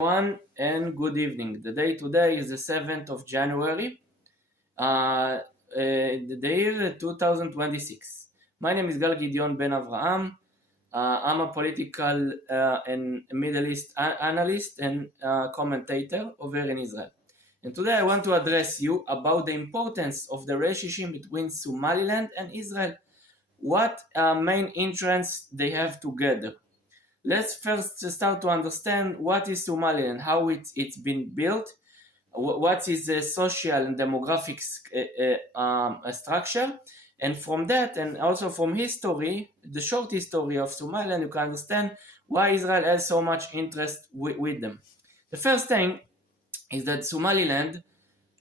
Everyone, and good evening. The day today is the 7th of January, the year 2026. My name is Gal Gideon Ben Avraham. I'm a political and Middle East analyst and commentator over in Israel. And today I want to address you about the importance of the relationship between Somaliland and Israel. What main interests they have together. Let's first start to understand what is Somaliland, how it's been built, what is the social and demographic structure, and from that, and also from history, the short history of Somaliland, you can understand why Israel has so much interest with them. The first thing is that Somaliland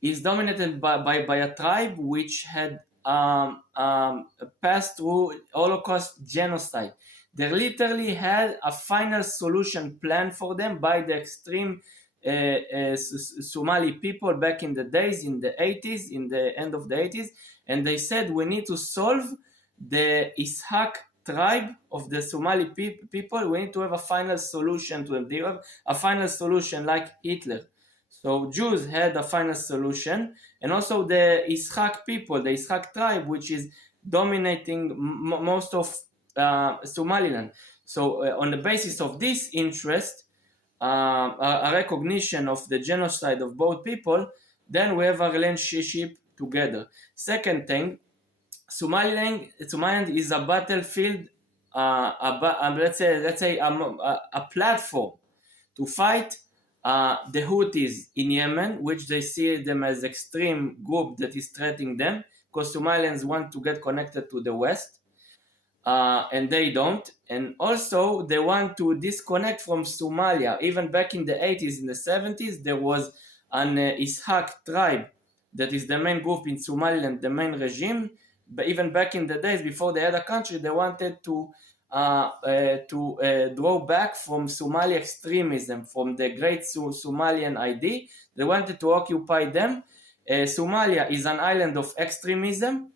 is dominated by a tribe which had passed through Holocaust genocide. They literally had a final solution plan for them by the extreme Somali people back in the days, in the 80s, in the end of the 80s, and they said we need to solve the Ishaq tribe of the Somali people. We need to have a final solution to them. They have a final solution like Hitler. So Jews had a final solution, and also the Ishaq people, the Ishaq tribe, which is dominating most of Somaliland. So on the basis of this interest, a recognition of the genocide of both people, then we have a relationship together. Second thing, Somaliland is a battlefield, let's say a platform to fight the Houthis in Yemen, which they see them as extreme group that is threatening them, because Somalians want to get connected to the West, and they don't. And also they want to disconnect from Somalia. Even back in the 80s, in the 70s, there was an Ishaq tribe that is the main group in Somaliland, the main regime. But even back in the days before they had a country, they wanted to draw back from Somali extremism, from the great Somalian ID. They wanted to occupy them. Somalia is an island of extremism,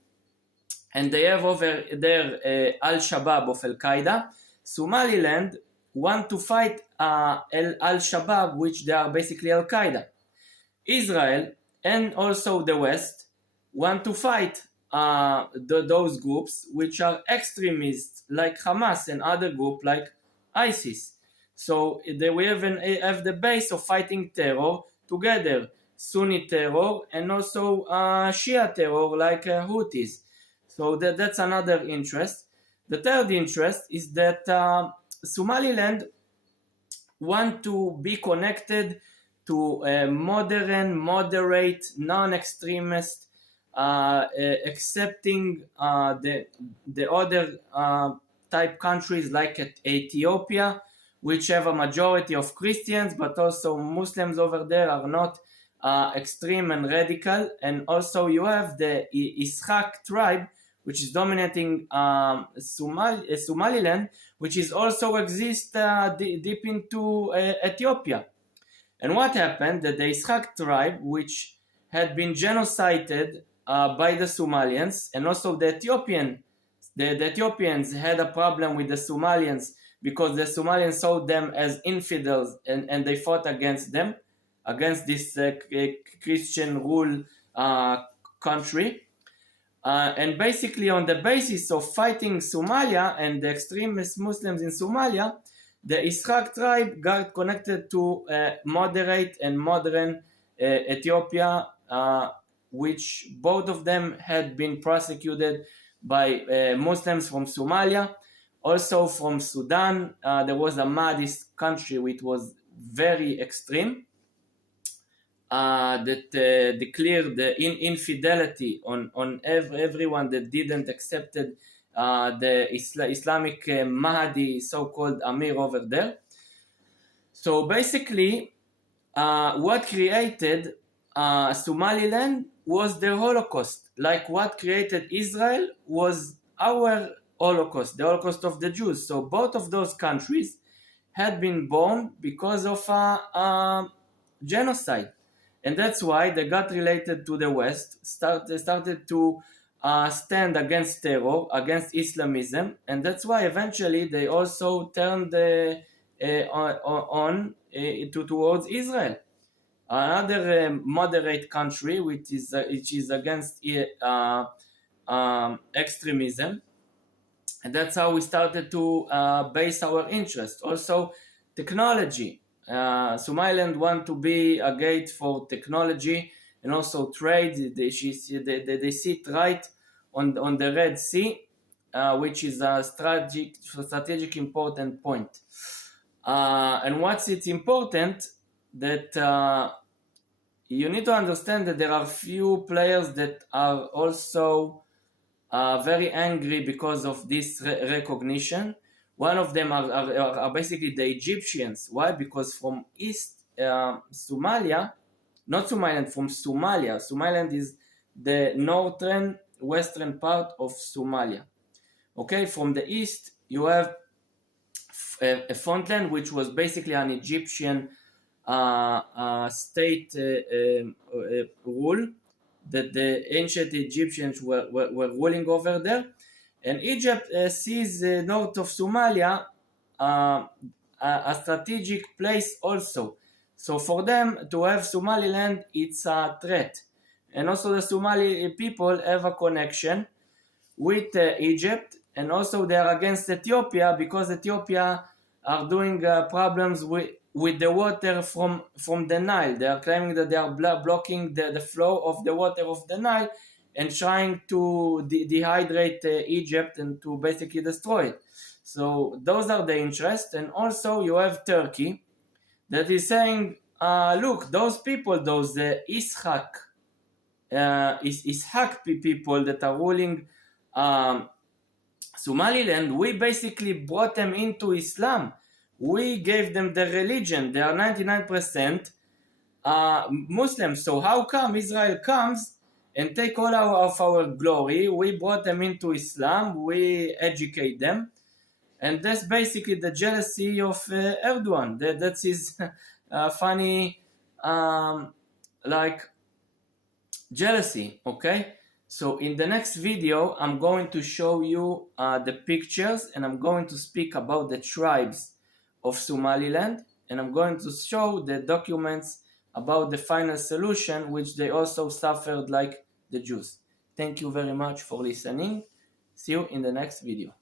and they have over there Al-Shabaab of Al-Qaeda. Somaliland want to fight Al-Shabaab, which they are basically Al-Qaeda. Israel and also the West want to fight those groups which are extremists like Hamas and other groups like ISIS. So we have the base of fighting terror together, Sunni terror and also Shia terror like Houthis. So that's another interest. The third interest is that Somaliland want to be connected to a moderate, non-extremist, accepting the other type countries like Ethiopia, which have a majority of Christians, but also Muslims over there are not extreme and radical. And also you have the Ishaq tribe, which is dominating Somaliland, which is also exists deep into Ethiopia. And what happened? That the Ishaq tribe, which had been genocided by the Somalians, and also the Ethiopians had a problem with the Somalians because the Somalians saw them as infidels, and they fought against them, against this Christian rule country. And basically on the basis of fighting Somalia and the extremist Muslims in Somalia, the Ishaq tribe got connected to moderate and modern Ethiopia, which both of them had been prosecuted by Muslims from Somalia, also from Sudan. There was a Mahdist country which was very extreme, that declared the infidelity on everyone that didn't accepted the Islamic Mahdi, so-called Amir over there. So basically, what created Somaliland was the Holocaust. Like what created Israel was our Holocaust, the Holocaust of the Jews. So both of those countries had been born because of genocide. And that's why they got related to the West, started to stand against terror, against Islamism, and that's why eventually they also turned on towards Israel, another moderate country which is against extremism. And that's how we started to base our interest. Also, technology. Somaliland want to be a gate for technology and also trade. They sit right on the Red Sea, which is a strategic important point. And what's it's important that you need to understand that there are few players that are also very angry because of this recognition. One of them are basically the Egyptians. Why? Because from East Somalia, not Somaliland, from Somalia. Somaliland is the northern western part of Somalia. Okay, from the east you have a Fontland, which was basically an Egyptian state rule that the ancient Egyptians were ruling over there. And Egypt sees north of Somalia a strategic place also. So for them to have Somaliland, it's a threat. And also the Somali people have a connection with Egypt, and also they are against Ethiopia because Ethiopia are doing problems with the water from the Nile. They are claiming that they are blocking the flow of the water of the Nile and trying to dehydrate Egypt and to basically destroy it. So those are the interests. And also you have Turkey that is saying, look, those people, those Ishaq people that are ruling Somaliland, we basically brought them into Islam. We gave them the religion. They are 99% Muslims. So how come Israel comes and take all of our glory? We brought them into Islam. We educate them. And that's basically the jealousy of Erdogan. That's his funny like jealousy, okay? So in the next video, I'm going to show you the pictures, and I'm going to speak about the tribes of Somaliland, and I'm going to show the documents about the final solution, which they also suffered like the Jews. Thank you very much for listening. See you in the next video.